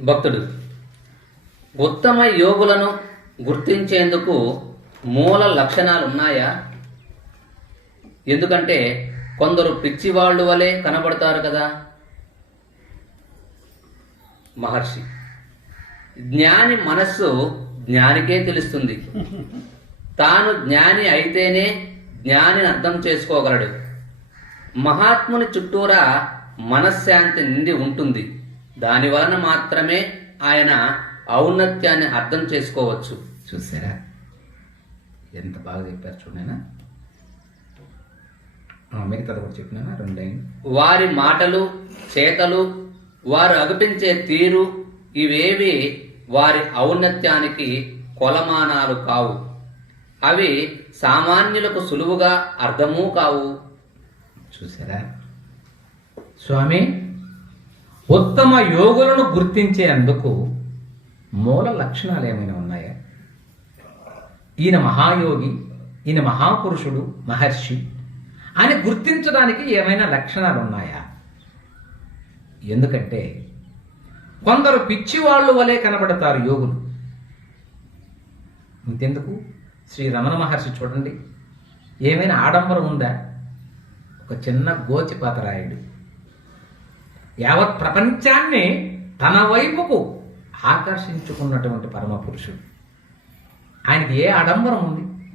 భక్తుడు. ఉత్తమ యోగులను గుర్తించేందుకు మూల లక్షణాలు ఉన్నాయా ఎందుకంటే కొందరు పిచ్చివాళ్ళు వలె కనబడతారు కదా? మహర్షి. జ్ఞాని మనస్సు జ్ఞానికే తెలుస్తుంది. తాను జ్ఞాని అయితేనే జ్ఞానిని అర్థం చేసుకోగలడు. మహాత్ముని చుట్టూరా మనశ్శాంతి నిండి ఉంటుంది. దాని వలన మాత్రమే ఆయన ఔన్నత్యాన్ని అర్థం చేసుకోవచ్చు. చూసారా? ఎంత బాగా చెప్పారు చూడైనా మిగతాది కూడా చెప్పినా రెండు వారి మాటలు చేతలు వారు అగుపించే తీరు ఇవేవి వారి ఔన్నత్యానికి కొలమానాలు కావు. అవి సామాన్యులకు సులువుగా అర్థమూ కావు. చూసారా? స్వామి ఉత్తమ యోగులను గుర్తించేందుకు మూల లక్షణాలు ఏమైనా ఉన్నాయా? ఈయన మహాయోగి ఈయన మహాపురుషుడు మహర్షి. అని గుర్తించడానికి ఏమైనా లక్షణాలు ఉన్నాయా? ఎందుకంటే కొందరు పిచ్చివాళ్ళు వలె కనబడతారు యోగులు. ఇంతెందుకు? శ్రీ రమణ మహర్షి చూడండి. ఏమైనా ఆడంబరం ఉందా? ఒక చిన్న గోచిపాతరాయుడు యావత్ ప్రపంచాన్ని తన వైపుకు ఆకర్షించుకున్నటువంటి పరమ పురుషుడు ఆయనకి ఏ ఆడంబరం ఉంది?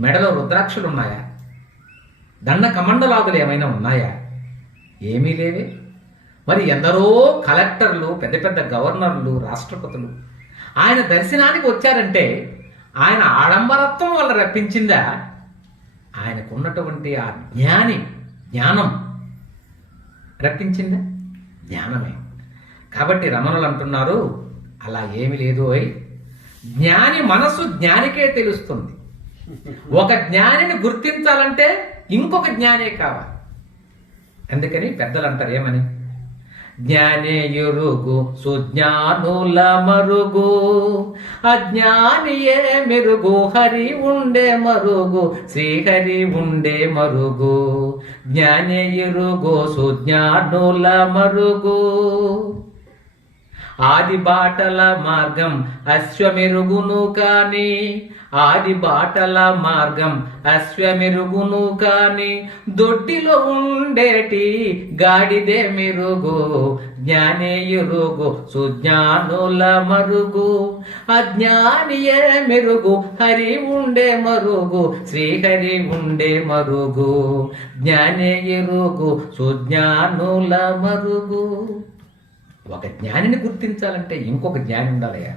మెడలో రుద్రాక్షలు ఉన్నాయా దండ కమండలాదులు ఏమైనా ఉన్నాయా? ఏమీ లేవే. మరి ఎందరో కలెక్టర్లు పెద్ద పెద్ద గవర్నర్లు రాష్ట్రపతులు ఆయన దర్శనానికి వచ్చారంటే ఆయన ఆడంబరత్వం వల్ల రప్పించిందా? ఆయనకున్నటువంటి ఆ జ్ఞాని జ్ఞానం రప్పించిందా? జ్ఞానమే. కాబట్టి రమణులు అంటున్నారు అలా ఏమి లేదు అయి జ్ఞాని మనసు జ్ఞానికే తెలుస్తుంది. ఒక జ్ఞానిని గుర్తించాలంటే ఇంకొక జ్ఞానే కావాలి. అందుకని పెద్దలు అంటారు ఏమని? జ్ఞానే ఎరుగు సుజ్ఞానుల మరుగు అజ్ఞానియే మెరుగు హరి ఉండే మరుగు శ్రీహరి ఉండే మరుగు. జ్ఞానే ఎరుగు సుజ్ఞానుల మరుగు ఆది బాటల మార్గం అశ్వమెరుగును కాని ఆది బాటల మార్గం అశ్వమెరుగును కాని దొడ్డిలో ఉండేటి గాడిదే మెరుగు జ్ఞానే ఎరుగు సుజ్ఞానుల మరుగు అజ్ఞానియే మెరుగు హరి ఉండే మరుగు శ్రీహరి ఉండే మరుగు జ్ఞానే ఎరుగు సుజ్ఞానుల మరుగు. ఒక జ్ఞానిని గుర్తించాలంటే ఇంకొక జ్ఞాని ఉండాలయ్యా.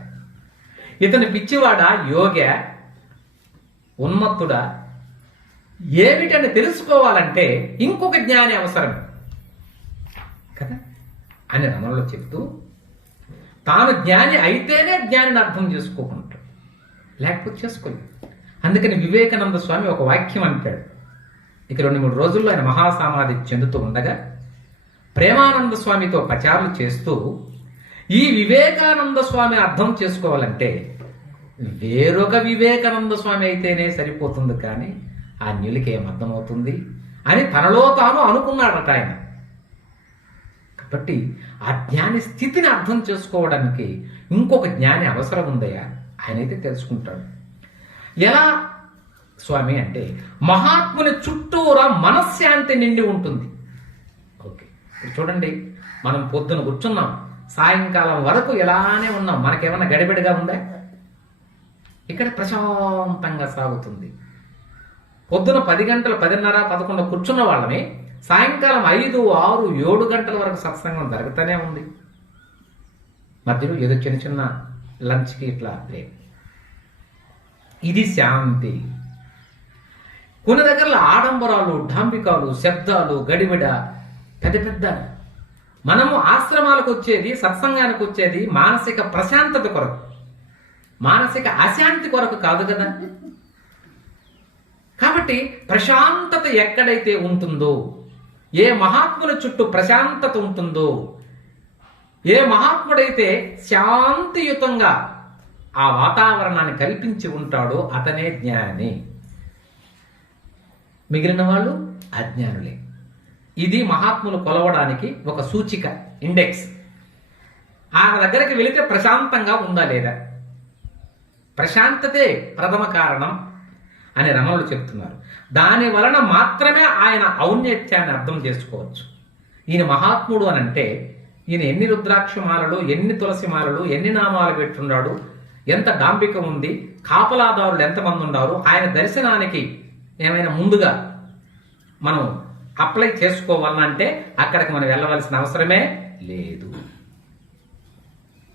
ఇతను పిచ్చివాడా యోగ ఉన్మత్తుడా? ఏమిటని తెలుసుకోవాలంటే ఇంకొక జ్ఞాని అవసరం. కదా? అని రమణలో చెప్తూ తాను జ్ఞాని అయితేనే జ్ఞానిని అర్థం చేసుకోకుంటాడు. లేకపోతే చేసుకోలేదు. అందుకని వివేకానంద స్వామి ఒక వాక్యం అంటాడు. ఇక రెండు మూడు రోజుల్లో ఆయన మహాసమాధి చెందుతూ ఉండగా ప్రేమానంద స్వామితో ప్రచారం చేస్తూ ఈ వివేకానంద స్వామి అర్థం చేసుకోవాలంటే వేరొక వివేకానంద స్వామి అయితేనే సరిపోతుంది కానీ ఆ నీళ్ళకి ఏం అర్థమవుతుంది అని తనలో తాను అనుకున్నాడట ఆయన. కాబట్టి ఆ జ్ఞాని స్థితిని అర్థం చేసుకోవడానికి ఇంకొక జ్ఞాని అవసరం ఉందయ్యా ఆయనైతే తెలుసుకుంటాడు. ఎలా స్వామి అంటే మహాత్ముని చుట్టూరా మనశ్శాంతి నిండి ఉంటుంది. ఇప్పుడు చూడండి మనం పొద్దున కూర్చున్నాం. సాయంకాలం వరకు ఇలానే ఉన్నాం. మనకేమన్నా గడిబిడిగా ఉందా? ఇక్కడ ప్రశాంతంగా సాగుతుంది. పొద్దున పది గంటలు పదిన్నర పదకొండు కూర్చున్న వాళ్ళని సాయంకాలం ఐదు ఆరు ఏడు గంటల వరకు సత్సంగం జరుగుతూనే ఉంది. మధ్యలో ఏదో చిన్న చిన్న లంచ్కి ఇట్లా బ్రేక్ ఇది శాంతి. కొన్ని దగ్గరలో ఆడంబరాలు డాంబికాలు శబ్దాలు గడిబిడ పెద్ద పెద్ద. మనము ఆశ్రమాలకు వచ్చేది సత్సంగానికి వచ్చేది మానసిక ప్రశాంతత కొరకు. మానసిక అశాంతి కొరకు కాదు కదా? కాబట్టి ప్రశాంతత ఎక్కడైతే ఉంటుందో ఏ మహాత్ముల చుట్టూ ప్రశాంతత ఉంటుందో ఏ మహాత్ముడైతే శాంతియుతంగా ఆ వాతావరణాన్ని కల్పించి ఉంటాడో అతనే జ్ఞాని. మిగిలిన వాళ్ళు అజ్ఞానులే. ఇది మహాత్ములు కొలవడానికి ఒక సూచిక ఇండెక్స్ ఆయన దగ్గరికి వెళితే ప్రశాంతంగా ఉందా లేదా? ప్రశాంతతే ప్రథమ కారణం అని రమణులు చెప్తున్నారు. దాని వలన మాత్రమే ఆయన ఔన్నత్యాన్ని అర్థం చేసుకోవచ్చు. ఈయన మహాత్ముడు అని అంటే ఈయన ఎన్ని రుద్రాక్ష మాలలు ఎన్ని తులసి మాలలు ఎన్ని నామాలు పెట్టున్నాడు ఎంత డాంబికం ఉంది కాపలాదారులు ఎంతమంది ఉన్నారు ఆయన దర్శనానికి ఏమైనా ముందుగా మనం అప్లై చేసుకోవాలంటే అక్కడికి మనం వెళ్ళవలసిన అవసరమే లేదు.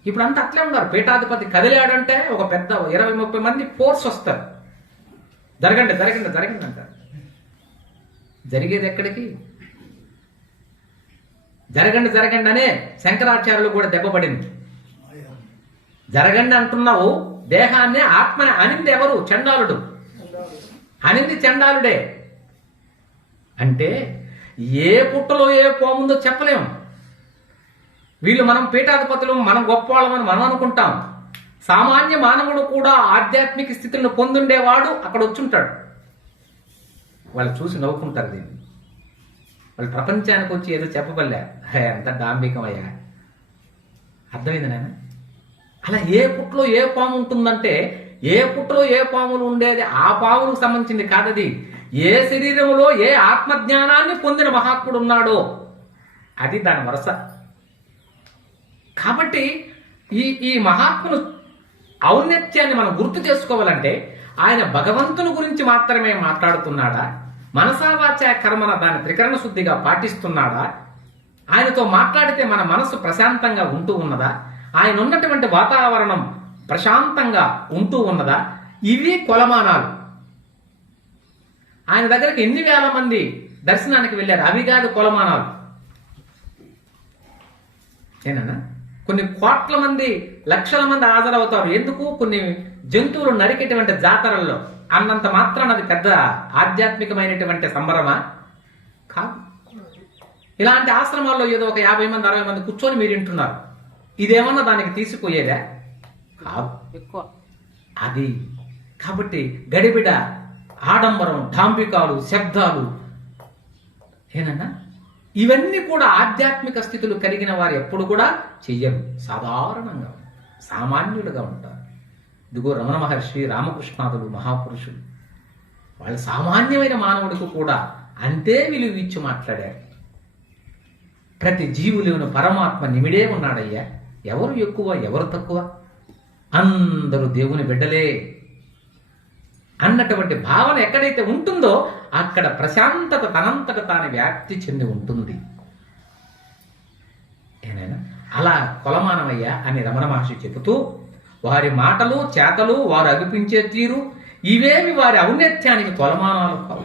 ఇప్పుడు అంతా అట్లే ఉన్నారు. పీఠాధిపతి కదిలాడంటే ఒక పెద్ద ఇరవై ముప్పై మంది ఫోర్స్ వస్తారు. జరగండి జరగండి జరగండి అంటారు. జరిగేది ఎక్కడికి? జరగండి జరగండి అనే శంకరాచార్యులు కూడా దెబ్బపడింది జరగండి అంటున్నావు దేహాన్ని ఆత్మని అనింది ఎవరు? చండాలుడు. అనింది చండాలుడే. అంటే ఏ పుట్టలో ఏ పోముందో చెప్పలేము వీళ్ళు మనం పీఠాధిపతులు మనం గొప్పవాళ్ళమని మనం అనుకుంటాం. సామాన్య మానవుడు కూడా ఆధ్యాత్మిక స్థితులను పొందుండేవాడు అక్కడ వచ్చుంటాడు. వాళ్ళు చూసి నవ్వుకుంటారు దీన్ని. వాళ్ళు ప్రపంచానికి వచ్చి ఏదో చెప్పబల్లే హే, ఎంత డాంబికమయ్యా. అర్థమైంది నేను అలా ఏ పుట్టలో ఏ పాము ఉంటుందంటే ఏ పుట్టలో ఏ పాములు ఉండేది ఆ పాములకు సంబంధించింది కాదది. ఏ శరీరంలో ఏ ఆత్మజ్ఞానాన్ని పొందిన మహాత్ముడు ఉన్నాడో అది దాని వరుస. కాబట్టి ఈ ఈ మహాత్మును ఔన్నత్యాన్ని మనం గుర్తు చేసుకోవాలంటే ఆయన భగవంతుని గురించి మాత్రమే మాట్లాడుతున్నాడా? మనసావాచ కర్మన దాని త్రికరణ శుద్ధిగా పాటిస్తున్నాడా? ఆయనతో మాట్లాడితే మన మనసు ప్రశాంతంగా ఉంటూ ఉన్నదా? ఆయన ఉన్నటువంటి వాతావరణం ప్రశాంతంగా ఉంటూ ఉన్నదా? ఇవి కొలమానాలు. ఆయన దగ్గరికి ఎన్ని వేల మంది దర్శనానికి వెళ్ళారు? అవి కాదు కొలమానాలు. ఏనన్నా? కొన్ని కోట్ల మంది లక్షల మంది హాజరవుతారు. ఎందుకు? కొన్ని జంతువులు నరికేటువంటి జాతరల్లో. అన్నంత మాత్రాన అది పెద్ద ఆధ్యాత్మికమైనటువంటి సంబరమా? కాదు. ఇలాంటి ఆశ్రమాల్లో ఏదో ఒక యాభై మంది అరవై మంది కూర్చొని మీరు వింటున్నారు. ఇదేమన్నా దానికి తీసిపోయేదా కాదు. ఎక్కువ. అది. కాబట్టి గడిబిడ ఆడంబరం ఢాంబికాలు శబ్దాలు. ఏనన్నా? ఇవన్నీ కూడా ఆధ్యాత్మిక స్థితులు కలిగిన వారు ఎప్పుడు కూడా చెయ్యరు. సాధారణంగా సామాన్యులుగా ఉంటారు. ఇదిగో రమణ మహర్షి రామకృష్ణాదులు మహాపురుషులు. వాళ్ళు సామాన్యమైన మానవుడికి కూడా అంతే విలువ ఇచ్చి మాట్లాడారు. ప్రతి జీవులోను పరమాత్మ నిమిడే ఉన్నాడయ్యా. ఎవరు ఎక్కువ ఎవరు తక్కువ? అందరూ దేవుని బిడ్డలే. అన్నటువంటి భావన ఎక్కడైతే ఉంటుందో అక్కడ ప్రశాంతత తనంతట తాను వ్యాప్తి చెంది ఉంటుంది. ఏనైనా అలా కొలమానమయ్యా అని రమణ మహర్షి చెబుతూ వారి మాటలు చేతలు వారు అగుపించే తీరు ఇవేమి వారి ఔన్నత్యానికి కొలమానాలు కావు.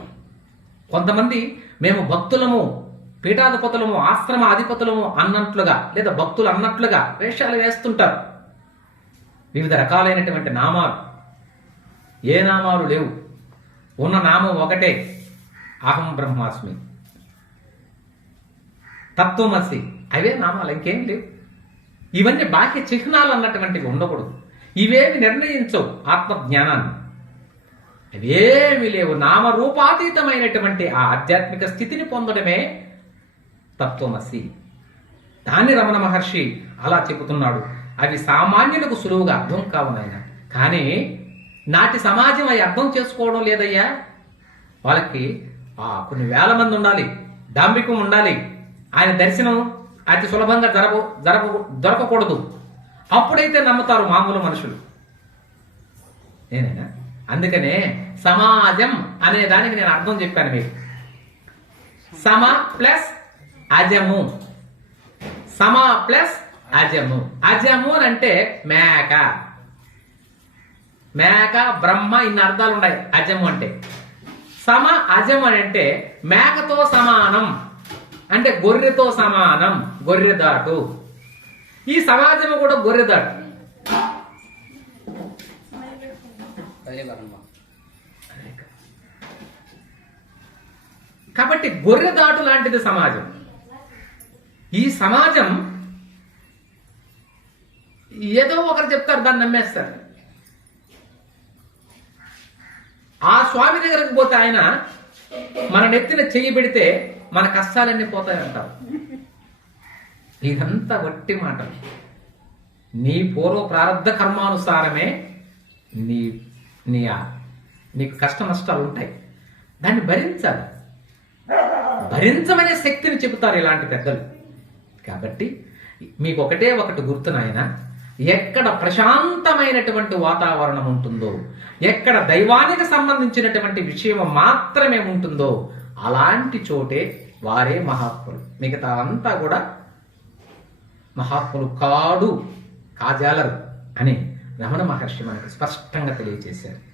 కొంతమంది మేము భక్తులము పీఠాధిపతులము ఆశ్రమ అధిపతులము అన్నట్లుగా లేదా భక్తులు అన్నట్లుగా వేషాలు వేస్తుంటారు. వివిధ రకాలైనటువంటి నామాలు. ఏ నామాలు లేవు. ఉన్న నామం ఒకటే. అహం బ్రహ్మాస్మి. తత్వమసి. అవే నామాలు ఇంకేం లేవు. ఇవన్నీ బాహ్య చిహ్నాలు అన్నటువంటివి ఉండకూడదు. ఇవేవి నిర్ణయించవు ఆత్మజ్ఞానాన్ని. అవేమి లేవు. నామరూపాతీతమైనటువంటి ఆ ఆధ్యాత్మిక స్థితిని పొందడమే తత్వమసి. దాన్ని రమణ మహర్షి అలా చెబుతున్నాడు. అవి సామాన్యులకు సులువుగా అర్థం కావునైనా కానీ నాటి సమాజం అవి అర్థం చేసుకోవడం లేదయ్యా? వాళ్ళకి ఆ కొన్ని వేల మంది ఉండాలి డాంబికం ఉండాలి. ఆయన దర్శనం అతి సులభంగా జరగ జరగ దొరకకూడదు. అప్పుడైతే నమ్ముతారు మామూలు మనుషులు. నేనేనా అందుకనే సమాజం అనే దానికి నేను అర్థం చెప్పాను మీకు. సమ ప్లస్ అజము. సమ ప్లస్ అజము. అజము అని అంటే మేక. మేక బ్రహ్మ ఇన్ని అర్థాలు ఉన్నాయి. అజము అంటే. సమ అజం అని అంటే మేకతో సమానం. అంటే గొర్రెతో సమానం. గొర్రె దాటు. ఈ సమాజము కూడా గొర్రె దాటు. కాబట్టి గొర్రె దాటు లాంటిది సమాజం. ఈ సమాజం ఏదో ఒకరు చెప్తారు దాన్ని నమ్మేస్తారు. ఆ స్వామి దగ్గరకు పోతే ఆయన మన నెత్తిన చెయ్యి పెడితే మన కష్టాలన్నీ పోతాయంటారు. ఇదంతా వట్టి మాటలు నీ పూర్వ ప్రారంధ కర్మానుసారమే నీ నీ నీకు కష్ట నష్టాలు ఉంటాయి. దాన్ని భరించాలి. భరించమనే శక్తిని చెబుతారు ఇలాంటి పెద్దలు. కాబట్టి మీకు ఒకటే ఒకటి గుర్తునాయన ఎక్కడ ప్రశాంతమైనటువంటి వాతావరణం ఉంటుందో ఎక్కడ దైవానికి సంబంధించినటువంటి విషయం మాత్రమే ఉంటుందో అలాంటి చోటే వారే మహాత్ములు. మిగతా అంతా కూడా మహాత్ములు కాడు కాజాలరు అని రమణ మహర్షి మనకు స్పష్టంగా తెలియజేశారు.